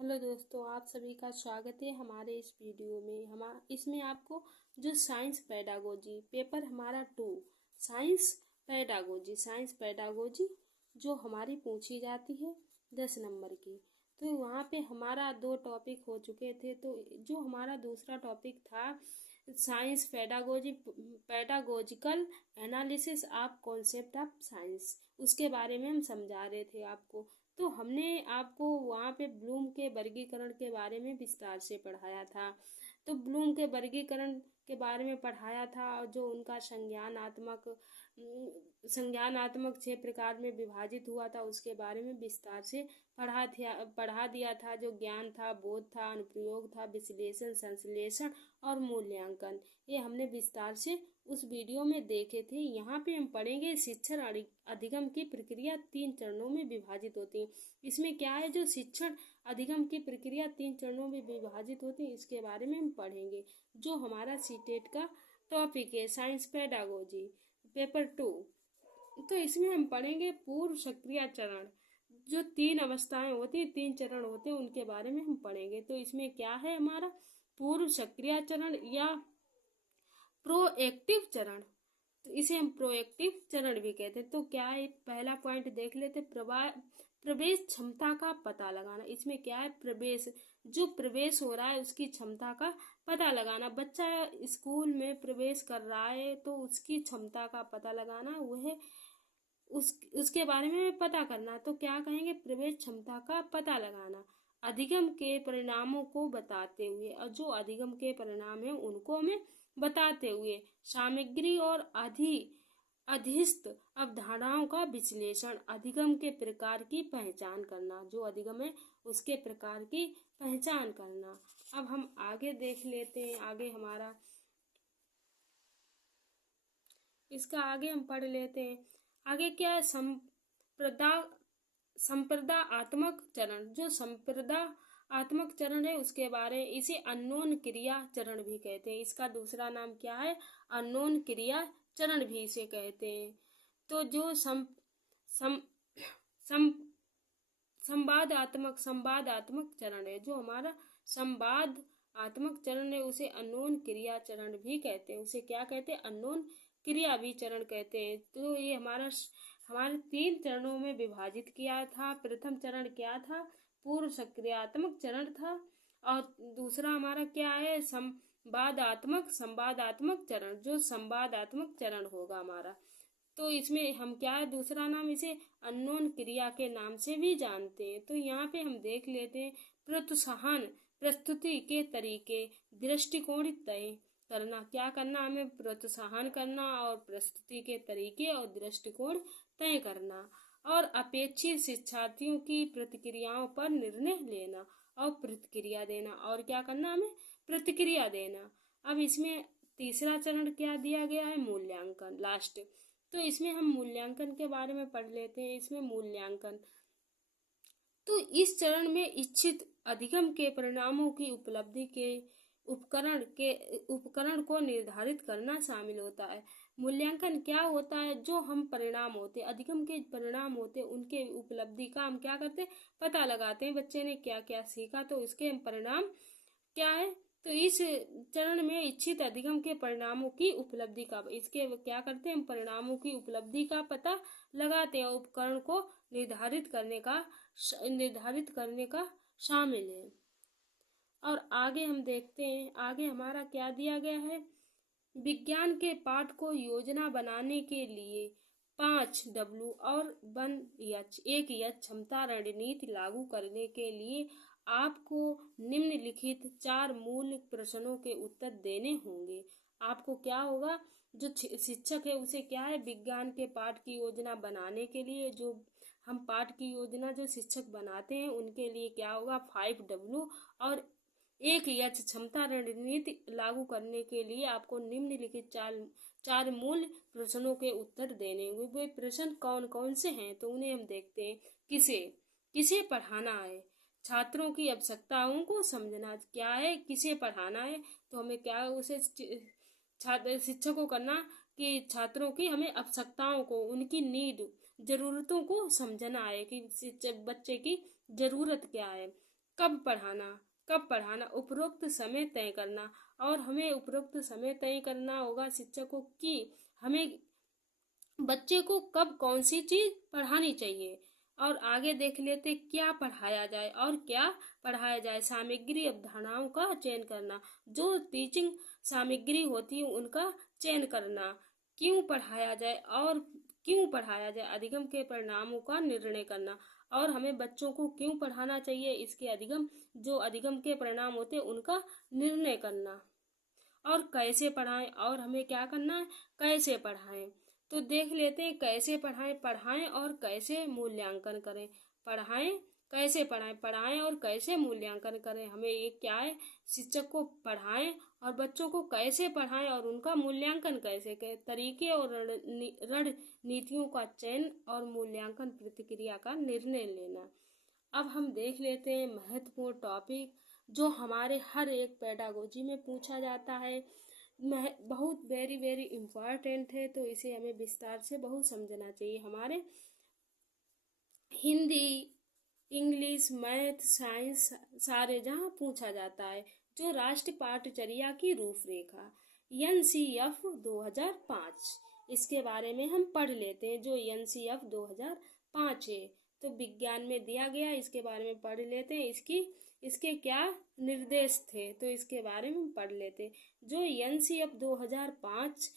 Hello दोस्तों, आप सभी का स्वागत है हमारे इस वीडियो में। इसमें आपको जो साइंस पेडागोजी पेपर हमारा 2 साइंस पेडागोजी जो हमारी पूछी जाती है 10 नंबर की। तो वहाँ पे हमारा 2 टॉपिक हो चुके थे। तो जो हमारा दूसरा टॉपिक था science pedagogical analysis of concept of science, उसके बारे में हम समझा रहे थे आपको। तो हमने आपको वहाँ पे ब्लूम के वर्गीकरण के बारे में विस्तार से पढ़ाया था। तो ब्लूम के वर्गीकरण के बारे में पढ़ाया था और जो उनका संज्ञानात्मक 6 प्रकार में विभाजित हुआ था उसके बारे में विस्तार से पढ़ा दिया था। जो ज्ञान था, बोध था, अनुप्रयोग था, विश्लेषण, संश्लेषण और मूल्यांकन, ये हमने विस्तार से उस वीडियो में देखे थे। यहाँ पे हम पढ़ेंगे शिक्षण अधिगम की प्रक्रिया 3 चरणों में विभाजित होती है। इसमें क्या है, जो शिक्षण अधिगम की प्रक्रिया 3 चरणों में विभाजित होती है, इसके बारे में हम पढ़ेंगे। जो हमारा सीटेट का टॉपिक है साइंस पेडागोजी पेपर 2। तो इसमें हम पढ़ेंगे पूर्व सक्रिय चरण, जो 3 अवस्थाएं होती, 3 चरण होते हैं, उनके बारे में हम पढ़ेंगे। तो इसमें क्या है, हमारा पूर्व सक्रिय चरण या प्रोएक्टिव चरण, तो इसे हम प्रोएक्टिव चरण भी कहते हैं। तो क्या है, पहला पॉइंट देख लेते, प्रवेश क्षमता का पता लगाना। इसमें क्या है, जो प्रवेश हो रहा है उसकी क्षमता का पता लगाना। बच्चा स्कूल में प्रवेश कर रहा है तो उसकी क्षमता का पता लगाना, वह उसके बारे में पता करना। तो क्या कहेंगे, प्रवेश क्षमता का पता लगाना अधिगम के परिणामों को बताते हुए, और जो अधिगम के परिणाम है उनको हमें बताते हुए सामग्री और अधिस्थ अवधारणाओं का विश्लेषण, अधिगम के प्रकार की पहचान करना, जो अधिगम है उसके प्रकार की पहचान करना। अब हम आगे देख लेते हैं, आगे हमारा इसका आगे हम पढ़ लेते हैं। आगे क्या है, संप्रदात्मक चरण। जो संप्रदात्मक चरण है उसके बारे, इसे अननोन क्रिया चरण भी कहते हैं। इसका दूसरा नाम क्या है, अननोन क्रिया चरण भी इसे कहते हैं। तो जो संवादात्मक चरण है, जो हमारा संवादात्मक चरण है, उसे अननोन क्रिया चरण भी कहते हैं। उसे क्या कहते हैं, अननोन क्रिया भी चरण कहते हैं। तो ये हमारे 3 चरणों में विभाजित किया था। प्रथम चरण क्या था, पूर्व सक्रियात्मक चरण था, और दूसरा हमारा क्या है, संवादात्मक चरण, जो संवादात्मक चरण होगा हमारा। तो इसमें हम क्या है, दूसरा नाम इसे अननोन क्रिया के नाम से भी जानते हैं। तो यहाँ पे हम देख लेते हैं, प्रोत्साहन, प्रस्तुति के तरीके, दृष्टिकोण तय करना। क्या करना, हमें प्रोत्साहन करना और प्रस्तुति के तरीके और दृष्टिकोण तय करना, और अपेक्षित शिक्षार्थियों की प्रतिक्रियाओं पर निर्णय लेना और प्रतिक्रिया देना। और क्या करना, हमें प्रतिक्रिया देना। अब इसमें तीसरा चरण क्या दिया गया है, मूल्यांकन, लास्ट। तो इसमें हम मूल्यांकन के बारे में पढ़ लेते हैं। इसमें मूल्यांकन, तो इस चरण में इच्छित अधिगम के परिणामों की उपलब्धि के उपकरण को निर्धारित करना शामिल होता है। मूल्यांकन क्या होता है, जो हम परिणाम होते, अधिगम के परिणाम होते, उनके उपलब्धि का हम क्या करते, पता लगाते हैं। बच्चे ने क्या क्या सीखा, तो इसके परिणाम क्या है। तो इस चरण में इच्छित अधिगम के परिणामों की उपलब्धि का, इसके क्या करते हैं, हम परिणामों की उपलब्धि का पता लगाते हैं, उपकरण को निर्धारित करने का शामिल है। और आगे हम देखते हैं, आगे हमारा क्या दिया गया है, विज्ञान के पाठ को योजना बनाने के लिए 5 W और 1 H क्षमता रणनीति लागू करने के लिए आपको निम्नलिखित 4 मूल प्रश्नों के उत्तर देने होंगे। आपको क्या होगा, जो शिक्षक है उसे क्या है, विज्ञान के पाठ की योजना बनाने के लिए, जो हम पाठ की योजना जो शिक्षक बनाते हैं उनके लिए क्या होगा, 5 W और 1 H क्षमता रणनीति लागू करने के लिए आपको निम्नलिखित 4 मूल प्रश्नों के उत्तर देने होंगे। वे प्रश्न कौन कौन से हैं, तो उन्हें हम देखते हैं। किसे पढ़ाना है, छात्रों की आवश्यकताओं को समझना। क्या है, किसे पढ़ाना है, तो हमें क्या उसे शिक्षक को करना कि छात्रों की हमें आवश्यकताओं को, उनकी नीड, जरूरतों को समझना है कि बच्चे की जरूरत क्या है। कब पढ़ाना, उपरोक्त समय तय करना। और हमें उपरोक्त समय तय करना होगा शिक्षकों की हमें बच्चे को कब कौन सी चीज पढ़ानी चाहिए। और आगे देख लेते क्या पढ़ाया जाए और क्या पढ़ाया जाए। सामग्री अवधारणाओं का चयन करना, जो टीचिंग सामग्री होती है उनका चयन करना। क्यों पढ़ाया जाए और क्यों पढ़ाया जाए, अधिगम के परिणामों का निर्णय करना। और हमें बच्चों को क्यों पढ़ाना चाहिए, इसके अधिगम के परिणाम होते हैं उनका निर्णय करना। और कैसे पढ़ाएं, और हमें क्या करना है, कैसे पढ़ाएं। तो देख लेते हैं कैसे पढ़ाएं और कैसे मूल्यांकन करें। पढ़ाएं और कैसे मूल्यांकन करें। हमें ये क्या है, शिक्षक को पढ़ाएं और बच्चों को कैसे पढ़ाएं और उनका मूल्यांकन कैसे करें। तरीके और रणनीतियों का चयन और मूल्यांकन प्रतिक्रिया का निर्णय लेना। अब हम देख लेते हैं महत्वपूर्ण टॉपिक जो हमारे हर एक पेडागोजी में पूछा जाता है, बहुत वेरी वेरी इम्पॉर्टेंट है, तो इसे हमें विस्तार से बहुत समझना चाहिए। हमारे हिंदी, इंग्लिश, मैथ, साइंस सारे जहाँ पूछा जाता है। जो राष्ट्रीय पाठ्यचर्या की रूपरेखा NCF 2005, इसके बारे में हम पढ़ लेते हैं। जो NCF 2005 है तो विज्ञान में दिया गया, इसके बारे में पढ़ लेते हैं। इसके क्या निर्देश थे तो इसके बारे में पढ़ लेते हैं। जो NCF 2005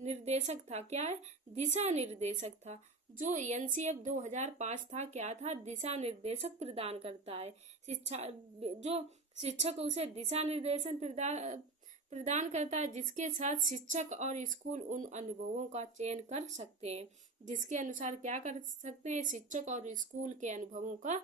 निर्देशक था, क्या है, दिशा निर्देशक था। जो NCF 2005 था, क्या था, दिशा निर्देशक प्रदान करता है। जो शिक्षक उसे दिशा निर्देशन प्रदान करता है, जिसके साथ शिक्षक और स्कूल उन अनुभवों का चयन कर सकते हैं। जिसके अनुसार क्या कर सकते हैं, शिक्षक और स्कूल के अनुभवों का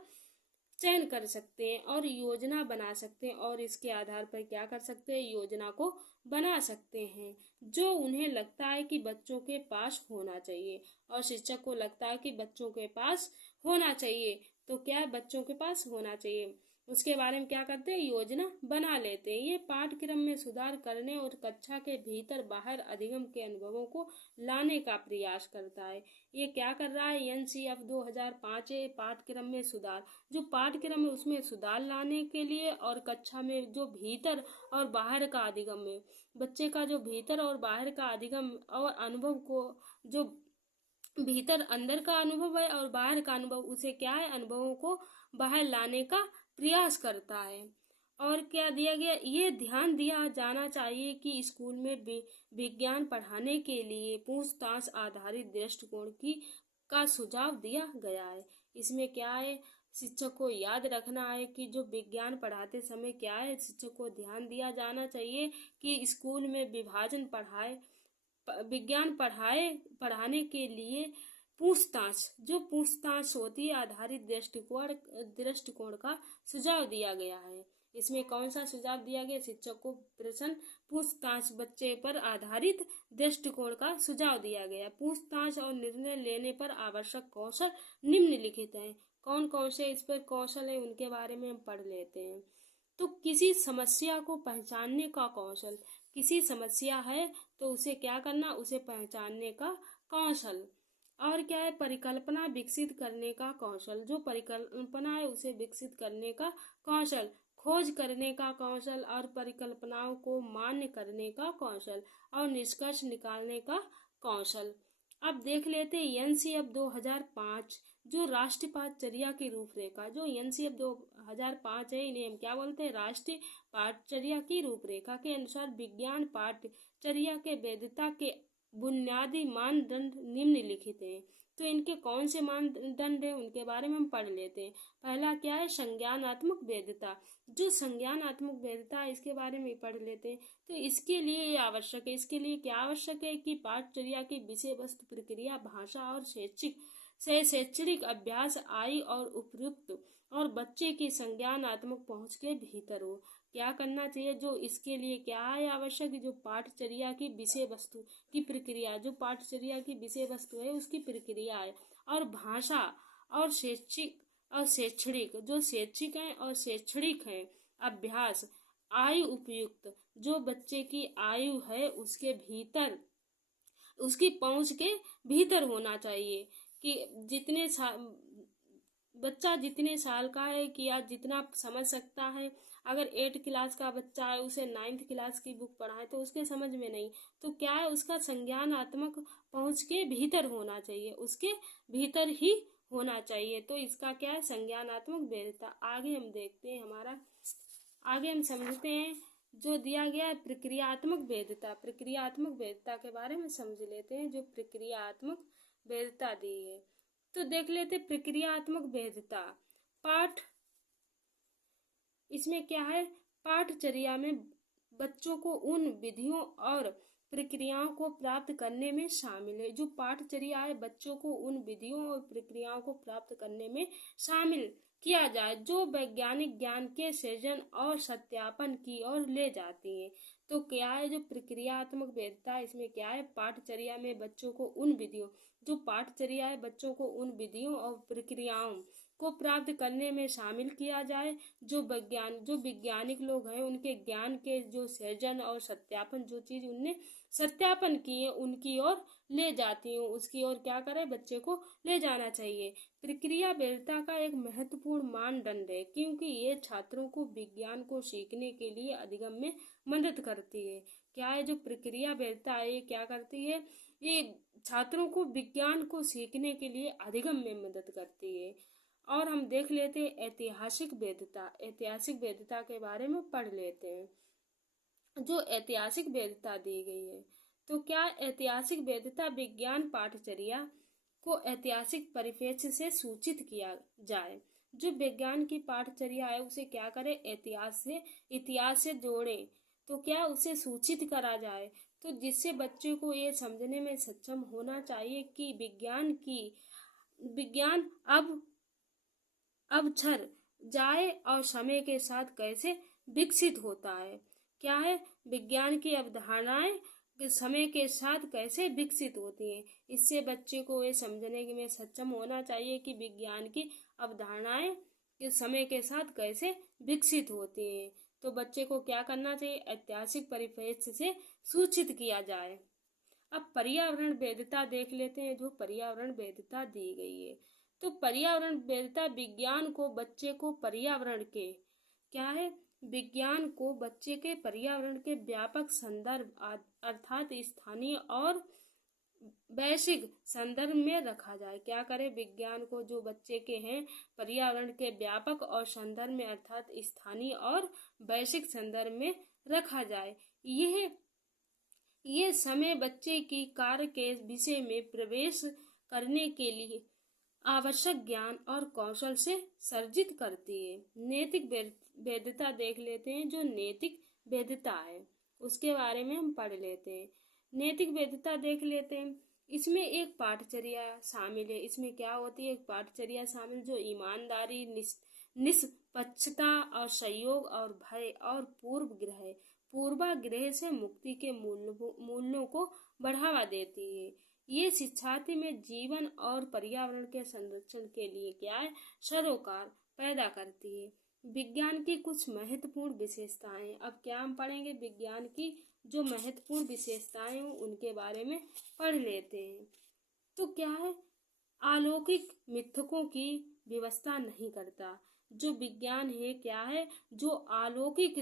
चयन कर सकते हैं और योजना बना सकते हैं। और इसके आधार पर क्या कर सकते हैं, योजना को बना सकते हैं जो उन्हें लगता है कि बच्चों के पास होना चाहिए और शिक्षक को लगता है कि बच्चों के पास होना चाहिए। तो क्या बच्चों के पास होना चाहिए, उसके बारे में क्या करते हैं, योजना बना लेते हैं। ये पाठ्यक्रम में सुधार करने और कक्षा के भीतर बाहर अधिगम के अनुभवों को लाने का प्रयास करता है। ये क्या कर रहा है, NCF 2005 पाठ्यक्रम में सुधार, जो पाठ्यक्रम है उसमें सुधार लाने के लिए और कक्षा में जो भीतर और बाहर का अधिगम है, बच्चे का जो भीतर और बाहर का अधिगम और अनुभव को, जो भीतर अंदर का अनुभव है और बाहर का अनुभव, उसे क्या है, अनुभवों को बाहर लाने का प्रयास करता है। और क्या दिया गया, ये ध्यान दिया जाना चाहिए कि स्कूल में विज्ञान पढ़ाने के लिए पूछताछ आधारित दृष्टिकोण का सुझाव दिया गया है। इसमें क्या है, शिक्षक को याद रखना है कि जो विज्ञान पढ़ाते समय क्या है, शिक्षक को ध्यान दिया जाना चाहिए कि स्कूल में विज्ञान पढ़ाने के लिए पूछताछ होती है आधारित दृष्टिकोण का सुझाव दिया गया है। इसमें कौन सा सुझाव दिया गया, शिक्षक को प्रश्न पूछताछ बच्चे पर आधारित दृष्टिकोण का सुझाव दिया गया। पूछताछ और निर्णय लेने पर आवश्यक कौशल निम्नलिखित हैं। कौन कौन से इस पर कौशल है उनके बारे में हम पढ़ लेते हैं। तो किसी समस्या को पहचानने का कौशल, किसी समस्या है तो उसे क्या करना, उसे पहचानने का कौशल। और क्या है, परिकल्पना विकसित करने का कौशल, जो परिकल्पना है उसे विकसित करने का कौशल, खोज करने का कौशल और परिकल्पनाओं को मान्य करने का कौशल और निष्कर्ष निकालने का कौशल। अब देख लेते हैं NCF 2005 जो राष्ट्रीय पाठ्यचर्या की रूपरेखा। जो NCF 2005 है, इन्हें हम क्या बोलते हैं, राष्ट्रीय पाठ्यचर्या की रूपरेखा के अनुसार विज्ञान पाठ्यचर्या के वैधता के बुनियादी मानदंड निम्नलिखित हैं। तो इनके कौन से मानदंड हैं उनके बारे में हम पढ़ लेते हैं। पहला क्या है, संज्ञानात्मक वैधता। जो संज्ञानात्मक वैधता है इसके बारे में पढ़ लेते हैं। तो इसके लिए ये आवश्यक है, इसके लिए क्या आवश्यक है कि पाठ्यचर्या की विषय वस्तु, प्रक्रिया, भाषा और शैक्षणिक अभ्यास आय और उपयुक्त और बच्चे की संज्ञानात्मक पहुंच के भीतर हो। क्या करना चाहिए, जो इसके लिए क्या है आवश्यक, जो पाठ्यचर्या की विषय वस्तु की प्रक्रिया, जो पाठ्यचर्या की विषय वस्तु है उसकी प्रक्रिया है, और भाषा और शैक्षणिक, जो शैक्षिक है और शैक्षणिक है, अभ्यास, आयु उपयुक्त, जो बच्चे की आयु है उसके भीतर, उसकी पहुंच के भीतर होना चाहिए कि बच्चा जितने साल का है कि या जितना समझ सकता है, अगर 8 क्लास का बच्चा है उसे 9th क्लास की बुक पढ़ाए तो उसके समझ में नहीं, तो क्या है उसका संज्ञानात्मक पहुंच के भीतर होना चाहिए, उसके भीतर ही होना चाहिए। तो इसका क्या है, संज्ञानात्मक वैधता। आगे हम देखते हैं आगे हम समझते हैं जो दिया गया है प्रक्रियात्मक वैधता। प्रक्रियात्मक वैधता के बारे में समझ लेते हैं, जो प्रक्रियात्मक वैधता दी है। तो देख लेते प्रक्रियात्मक वैधता। पाठ इसमें क्या है, पाठचर्या में बच्चों को उन विधियों और प्रक्रियाओं को प्राप्त करने में शामिल है। जो पाठचर्या है बच्चों को उन विधियों और प्रक्रियाओं को प्राप्त करने में शामिल किया जाए जो वैज्ञानिक ज्ञान के सृजन और सत्यापन की ओर ले जाती है। तो क्या है जो प्रक्रियात्मक वैधता, इसमें क्या है, पाठचर्या में बच्चों को उन विधियों, जो पाठचर्या है बच्चों को उन विधियों और प्रक्रियाओं को प्राप्त करने में शामिल किया जाए जो वैज्ञानिक लोग हैं उनके ज्ञान के जो सृजन और सत्यापन, जो चीज उनने सत्यापन किए उनकी ओर ले जाती हूँ, उसकी ओर क्या करें, बच्चे को ले जाना चाहिए। प्रक्रिया वैधता का एक महत्वपूर्ण मानदंड है क्योंकि ये छात्रों को विज्ञान को सीखने के लिए अधिगम में मदद करती है। क्या है जो प्रक्रिया वैधता है, ये क्या करती है, ये छात्रों को विज्ञान को सीखने के लिए अधिगम में मदद करती है। और हम देख लेते हैं ऐतिहासिक वैधता। ऐतिहासिक वैधता के बारे में पढ़ लेते हैं जो ऐतिहासिक वैधता दी गई है। तो क्या ऐतिहासिक वैधता, विज्ञान पाठचर्या को ऐतिहासिक परिप्रेक्ष्य से सूचित किया जाए। जो विज्ञान की पाठचर्या है उसे क्या करें, इतिहास से जोड़े, तो क्या उसे सूचित करा जाए, तो जिससे बच्चे को ये समझने में सक्षम होना चाहिए कि विज्ञान अब छर जाए और समय के साथ कैसे विकसित होता है। क्या है, विज्ञान की अवधारणाएं समय के साथ कैसे विकसित होती हैं। इससे बच्चे को ये समझने में सक्षम होना चाहिए कि विज्ञान की अवधारणाएं के समय के साथ कैसे विकसित होती हैं। तो बच्चे को क्या करना चाहिए, ऐतिहासिक परिप्रेक्ष्य से सूचित किया जाए। अब पर्यावरण वैधता देख लेते हैं, जो पर्यावरण वैधता दी गई है। तो पर्यावरण वैधता विज्ञान को बच्चे को पर्यावरण के, क्या है, विज्ञान को बच्चे के पर्यावरण के व्यापक संदर्भ अर्थात स्थानीय और वैश्विक संदर्भ में रखा जाए। क्या करे, विज्ञान को जो बच्चे के हैं पर्यावरण के व्यापक और संदर्भ में अर्थात स्थानीय और वैश्विक संदर्भ में रखा जाए। ये समय बच्चे की कार्य के विषय में प्रवेश करने के लिए आवश्यक ज्ञान और कौशल से सर्जित करती है। नैतिक वैधता देख लेते हैं, जो नैतिक वैधता है उसके बारे में हम पढ़ लेते हैं। नैतिक वैधता देख लेते हैं, इसमें एक पाठचर्या शामिल है। इसमें क्या होती है, एक पाठचर्या शामिल जो ईमानदारी, निष्पक्षता और सहयोग और भय और पूर्वाग्रह से मुक्ति के मूल्यों को बढ़ावा देती है। ये शिक्षार्थी में जीवन और पर्यावरण के संरक्षण के लिए क्या है, सरोकार पैदा करती है। विज्ञान की कुछ महत्वपूर्ण विशेषताएं। अब क्या हम पढ़ेंगे, विज्ञान की जो महत्वपूर्ण विशेषताएं उनके बारे में पढ़ लेते हैं। तो क्या है, अलौकिक मिथकों की व्यवस्था नहीं करता। जो विज्ञान है क्या है, जो अलौकिक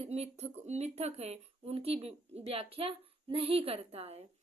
मिथक है उनकी व्याख्या नहीं करता है।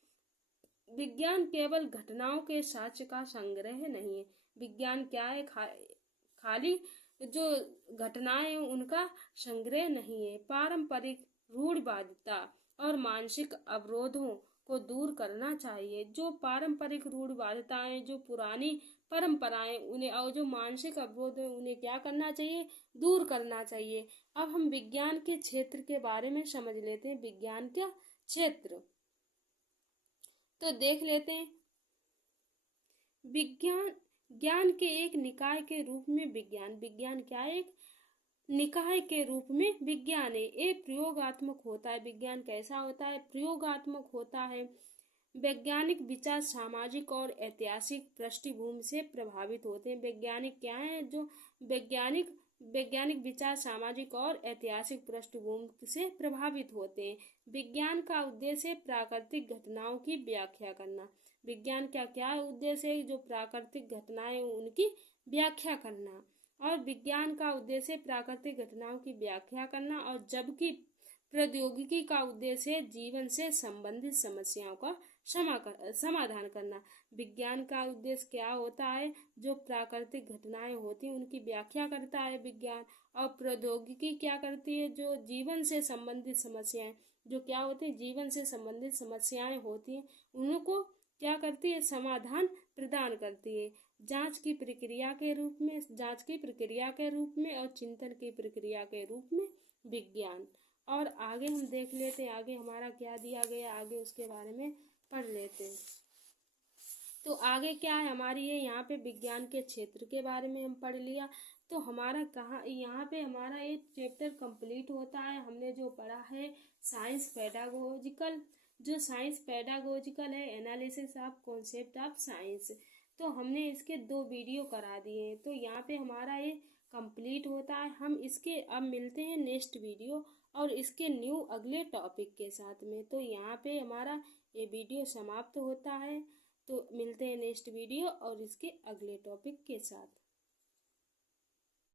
विज्ञान केवल घटनाओं के साक्ष्य का संग्रह नहीं है। विज्ञान क्या है, खाली जो घटनाएं उनका संग्रह नहीं है। पारंपरिक रूढ़िवादिता और मानसिक अवरोधों को दूर करना चाहिए। जो पारंपरिक रूढ़िवादिताएं, जो पुरानी परंपराएं उन्हें और जो मानसिक अवरोध है उन्हें क्या करना चाहिए, दूर करना चाहिए। अब हम विज्ञान के क्षेत्र के बारे में समझ लेते हैं। विज्ञान का क्षेत्र तो देख लेते हैं, ज्ञान के एक निकाय के रूप में विज्ञान क्या है, एक निकाय के रूप में विज्ञान है। ये प्रयोगात्मक होता है। विज्ञान कैसा होता है, प्रयोगात्मक होता है। वैज्ञानिक विचार सामाजिक और ऐतिहासिक पृष्ठभूमि से प्रभावित होते हैं। वैज्ञानिक क्या है, जो वैज्ञानिक विचार सामाजिक और ऐतिहासिक पृष्ठभूमि से प्रभावित होते हैं। विज्ञान का उद्देश्य प्राकृतिक घटनाओं की व्याख्या करना। विज्ञान का क्या उद्देश्य है, जो प्राकृतिक घटनाएं उनकी व्याख्या करना। और विज्ञान का उद्देश्य प्राकृतिक घटनाओं की व्याख्या करना, और जबकि प्रौद्योगिकी का उद्देश्य जीवन से संबंधित समस्याओं का समाधान करना। विज्ञान का उद्देश्य क्या होता है? जो प्राकृतिक घटनाएं होती हैं उनकी व्याख्या करता है विज्ञान, और प्रौद्योगिकी क्या करती है? जो जीवन से संबंधित समस्याएं, जो क्या होती है, जीवन से संबंधित समस्याएं होती हैं, उनको क्या करती है? समाधान प्रदान करती है। जांच की प्रक्रिया के रूप में और चिंतन की प्रक्रिया के रूप में विज्ञान। और आगे हम देख लेते हैं आगे हमारा क्या दिया गया, आगे उसके बारे में पढ़ लेते हैं। तो आगे क्या है हमारी ये यहाँ पे विज्ञान के क्षेत्र के बारे में हम पढ़ लिया। तो हमारा कहाँ यहाँ पे हमारा ये चैप्टर कंप्लीट होता है। हमने जो पढ़ा है साइंस पेडागोजिकल, जो साइंस पेडागोजिकल है, analysis of concept of science. तो हमने इसके 2 वीडियो करा दिए हैं। तो यहाँ पे हमारा ये कंप्लीट होता है। हम इसके अब मिलते हैं नेक्स्ट वीडियो और इसके न्यू अगले टॉपिक के साथ में। तो यहाँ पे हमारा ये वीडियो समाप्त होता है। तो मिलते हैं नेक्स्ट वीडियो और इसके अगले टॉपिक के साथ।